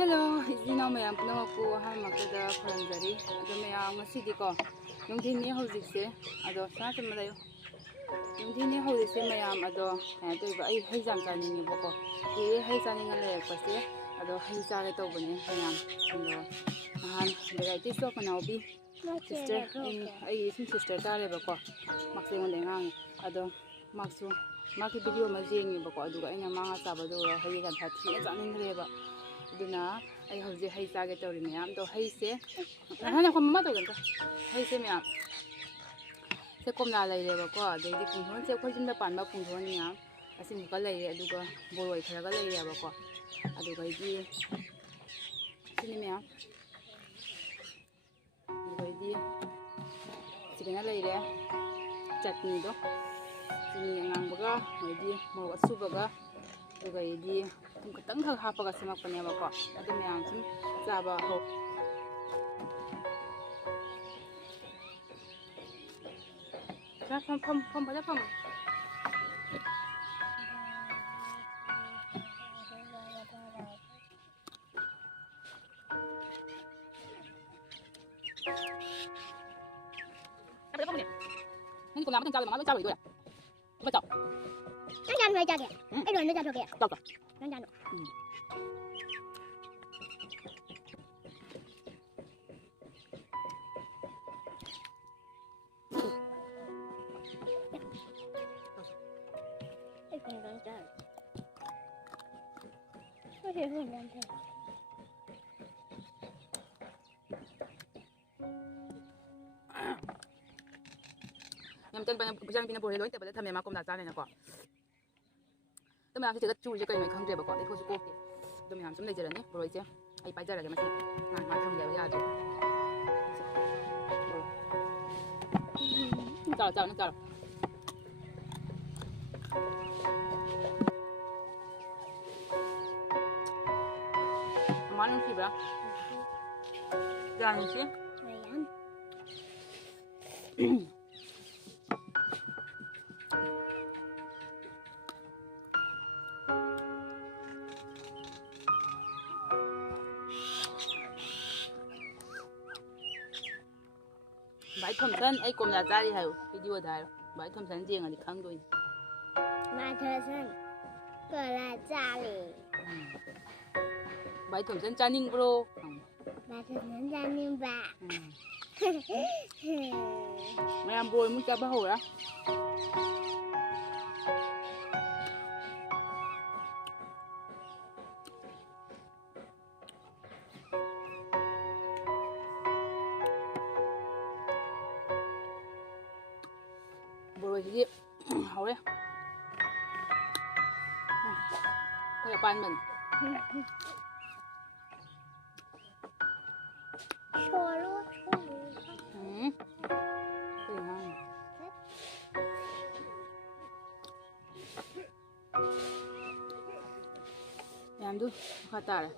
Hello, izina mayam punamakpu ahamaktada khuramjari ado mayam ngasidiko nungthini hojikse ado sana marayo nungthini hojikse mayam ado toiba ai heijam chaningebako hei chaninga lerekpase ado hei chare tobane mayam ado nahan variety of naubi sister ai sister tarebako makse ngonde ngang ado maksu maki video ma jengebako aduga aina manga chabado hei kan phathi chaningreba aduna ai hauji hei chage tori mayam do hei se nahana ko mama to ganta hei se mayam se komna laireba ko adegi punghon se khojinda panba punghon nya asim ka laire aduga boroi kharaga laireba ko aduga idi sini mayam idi sigana laire chutney do sini ngangbaga idi morok asubaga aduga idi tum katang hapaga semakpaneba ko adu mayam sum chaba ho Pom pada pom. Apa pom ni? Ni kau nama tu cakap, mana tu cakap itu ya? Apa cakap? Jangan mai cakap. Eh, dua ni cakap ya. Cakap. Jangan. Yang macam banyak macam pina boleh loin, tapi dah memang aku dah cakap ni aku. Tu memang kita cakap cuci kalau macam tu, aku itu suka. Tu memang macam ni jalan ni, boleh je. Ai pajar lagi macam, macam dia ya tu. Cakap, cakap. Mana sih bra? Jangan sih. Ayam. Bãi thầm thân, ai cùng là ra đi hả? Video đài rồi. Bãi thầm thân riêng là đi khăn rồi. Mà thơ thân, gọi là cha lì. Bãi thầm thân cha ninh bro. Mà thơ thân cha ninh bà. Mày làm bồi muốn cho bà hồi á. Bồi thì gì? Hầu đấy. Thôi là pan mình. Chua luôn. Cái gì ngon. Làm đi, khoa tả này.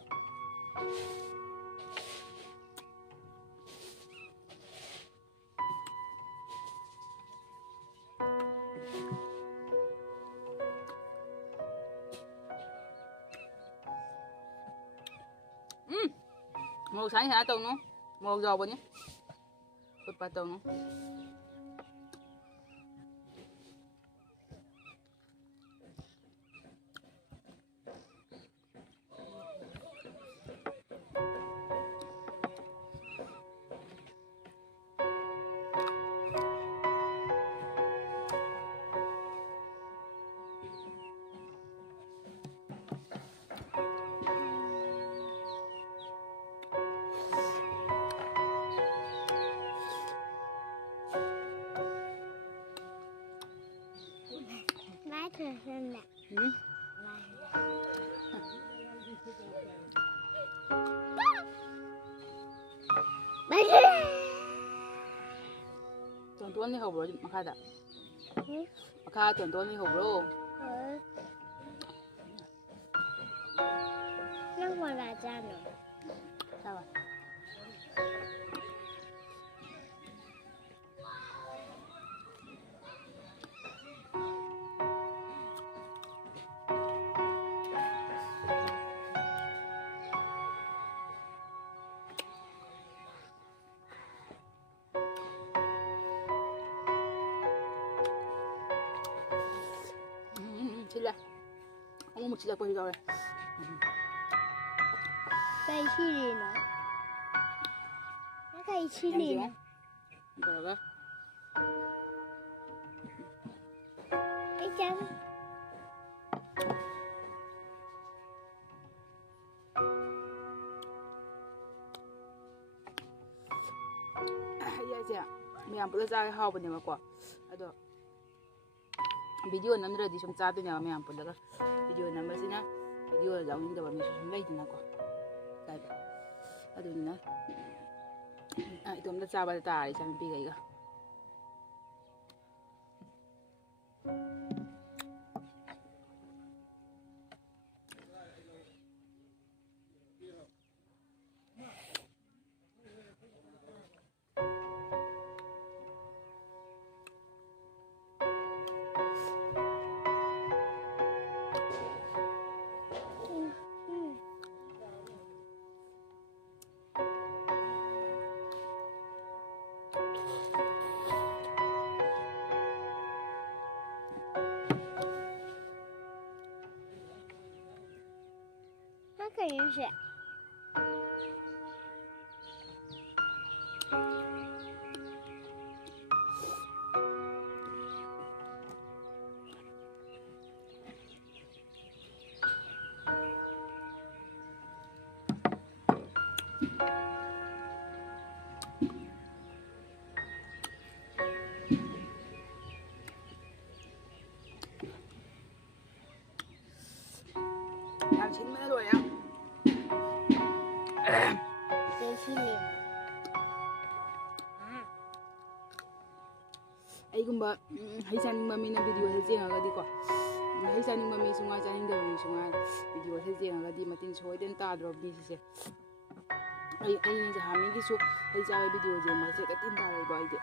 Mau sáng hả tông nó, mau giò bữa nhé, bột bát tông nó. Má thơ thân nè. Tuần tuần đi học rồi mà khai đã. Mà khai tuần tuần đi học rồi. Nó gọi là cha nữa. Sao vậy? ꯑꯃꯨꯛ ꯆꯤꯜꯂꯛꯄꯁꯨ ꯌꯥꯎꯔꯦ ꯀꯩ ꯁꯤꯔꯤꯅꯣ ꯀꯩ ꯁꯤꯔꯤꯅꯣ ꯇꯧꯔꯒ ꯑꯩ ꯆꯪ ꯍꯩꯁꯦ ꯃꯌꯥꯝ ꯄꯨꯂꯞ ꯆꯥꯒ ꯍꯥꯎꯕꯅꯦꯕꯀꯣ ꯑꯗꯣ ꯚꯤꯗꯤꯑꯣ ꯅꯝꯗ꯭ꯔꯗꯤ ꯁꯨꯝ ꯆꯥꯗꯣꯏꯅꯦꯕ ꯃꯌꯥꯝ ꯄꯨꯜꯂꯒ ꯚꯤꯗꯤꯑꯣ ꯅꯝꯕꯁꯤꯅ ꯚꯤꯗꯤꯑꯣ ꯌꯥꯎꯅꯤꯡꯗꯕ ꯃꯤꯁꯨ ꯁꯨꯝ ꯂꯩꯗꯅꯀꯣ ꯀꯥꯏꯕ ꯑꯗꯨꯗꯨꯅ ꯏꯇꯣꯝꯇ ꯆꯥꯕꯗ ꯇꯥꯔꯦ ꯏꯆꯥꯅꯨꯄꯤꯒꯩꯒ 그게 ꯌꯥꯝ ꯁꯤꯟꯕꯅ ꯂꯣꯏꯔꯦ ꯑꯩꯒꯨꯝꯕ ꯍꯩ ꯆꯥꯅꯤꯡꯕ ꯃꯤꯅ ꯚꯤꯗꯤꯑꯣꯁꯦ ꯌꯦꯡꯉꯒꯗꯤꯀꯣ ꯍꯩ ꯆꯥꯅꯤꯡꯕ ꯃꯤꯁꯨ ꯉꯥ ꯆꯥꯅꯤꯡꯗꯕ ꯃꯤꯁꯨ ꯉꯥ ꯚꯤꯗꯤꯑꯣꯁꯦ ꯌꯦꯡꯉꯒꯗꯤ ꯃꯇꯤꯟ ꯁꯣꯏꯗꯅ ꯇꯥꯗ꯭ꯔꯣꯕ ꯃꯤꯁꯤꯁꯦ ꯑꯩꯅ ꯍꯥꯟꯅꯒꯤꯁꯨ ꯍꯩ ꯆꯥꯕ ꯚꯤꯗꯤꯑꯣ ꯌꯦꯡꯕꯁꯦ ꯍꯦꯛꯇ ꯇꯤꯟ ꯇꯥꯔꯛꯏꯀꯣ ꯑꯩꯗꯤ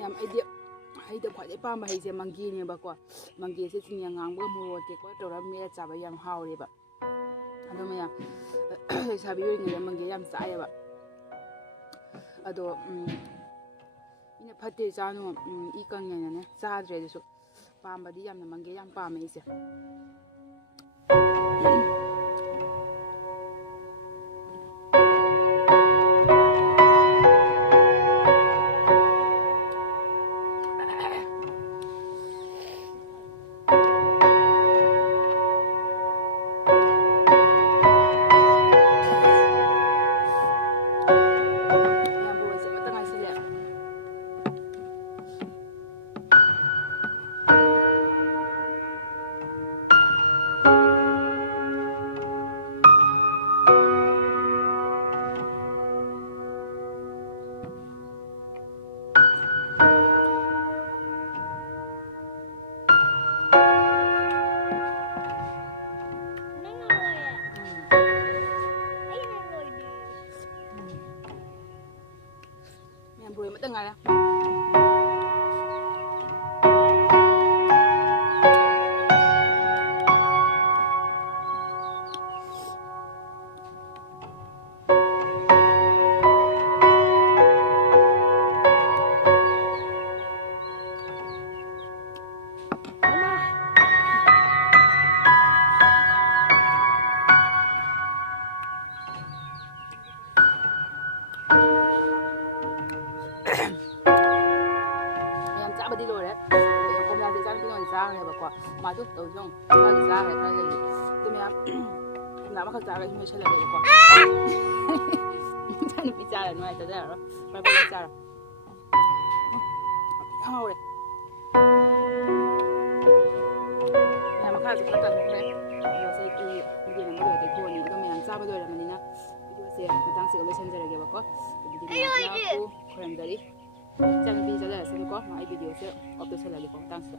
ꯌꯥꯝ ꯑꯩꯗꯤ ꯍꯩꯗ ꯈ꯭ꯋꯥꯏꯗꯩ ꯄꯥꯝꯕ ꯍꯩꯁꯦ ꯃꯪꯒꯦꯅꯦꯕꯀꯣ ꯃꯪꯒꯦꯁꯦ ꯆꯤꯅꯤ ꯉꯥꯡꯕꯒ ꯃꯣꯔꯣꯛ ꯇꯦꯛꯄꯒ ꯇꯧꯔꯒ ꯃꯦꯠꯂ ꯆꯥꯕ ꯌꯥꯝ ꯍꯥꯎꯔꯦꯕ ꯑꯗꯣ ꯃꯌꯥꯝ ꯂꯩꯁꯥꯕꯤ ꯑꯣꯏꯔꯤꯉꯩꯗ ꯃꯪꯒꯦ ꯌꯥꯝ ꯆꯥꯏꯑꯦꯕ ꯑꯗꯣ ꯃꯤꯅ ꯐꯠꯇꯦ ꯆꯥꯅꯨ ꯏ ꯀꯪꯉꯦꯅꯅꯦ ꯆꯥꯗ꯭ꯔꯦ ꯑꯗꯨꯁꯨ ꯄꯥꯝꯕꯗꯤ ꯌꯥꯝꯅ ꯃꯪꯒꯦ ꯌꯥꯝ ꯄꯥꯝꯃꯦ ꯑꯩꯁꯦ ꯕꯣꯏ ꯑꯃꯇ ꯉꯥꯏꯔꯦ ꯆꯥꯕꯗꯤ ꯂꯣꯏꯔꯦ ꯀꯣꯝꯂꯥꯁꯦ ꯏꯆꯥꯅꯨꯄꯤ ꯑꯣꯏꯅ ꯆꯥꯈ꯭ꯔꯦꯕꯀꯣ ꯃꯥꯁꯨ ꯇꯧꯁꯨ ꯈꯔꯗꯤ ꯆꯥꯈ꯭ꯔꯦ ꯈꯔ ꯂꯩꯔꯤ ꯑꯗꯨ ꯃꯌꯥꯝ ꯀꯣꯝꯂꯥ ꯑꯃꯈꯛ ꯆꯥꯔꯒ ꯑꯩ ꯂꯣꯏꯁꯜꯂꯒꯦꯕꯀꯣ ꯏꯆꯥꯅꯨꯄꯤ ꯆꯥꯔ ꯅꯨꯡꯉꯥꯏꯇꯗ ꯌꯥꯔꯣꯏ ꯃꯔꯛ ꯆꯥꯔ ꯍꯥꯎꯔꯦ ꯃꯌꯥꯝ ꯃꯈꯥꯁꯨ ꯈꯔ ꯇꯥꯊꯣꯛꯈ꯭ꯔꯦ ꯉꯁꯤ ꯑꯩ ꯌꯦꯟ ꯑꯃ ꯇꯩꯊꯣꯛꯑꯅꯤ ꯑꯗꯣ ꯃꯌꯥꯝ ꯆꯥꯕ ꯂꯣꯏꯔꯕꯅꯤꯅ ꯚꯤꯗꯤꯑꯣꯁꯦ ꯃꯇꯥꯡꯁꯤꯒ ꯂꯣꯏꯁꯤꯟꯖꯔꯒꯦꯕꯀꯣ ꯑꯗꯨꯗꯤ ꯃꯌꯥꯝ ꯈꯨꯔꯨꯝꯖꯔꯤ ꯏꯆꯥꯅꯨꯄꯤ ꯆꯠꯂꯔꯁꯤꯅꯀꯣ ꯑꯩ ꯚꯤꯗꯤꯑꯣꯁꯦ ꯑꯣꯐ ꯇꯧꯁꯜꯂꯒꯦꯀꯣ ꯃꯇꯥꯡꯁꯤꯗ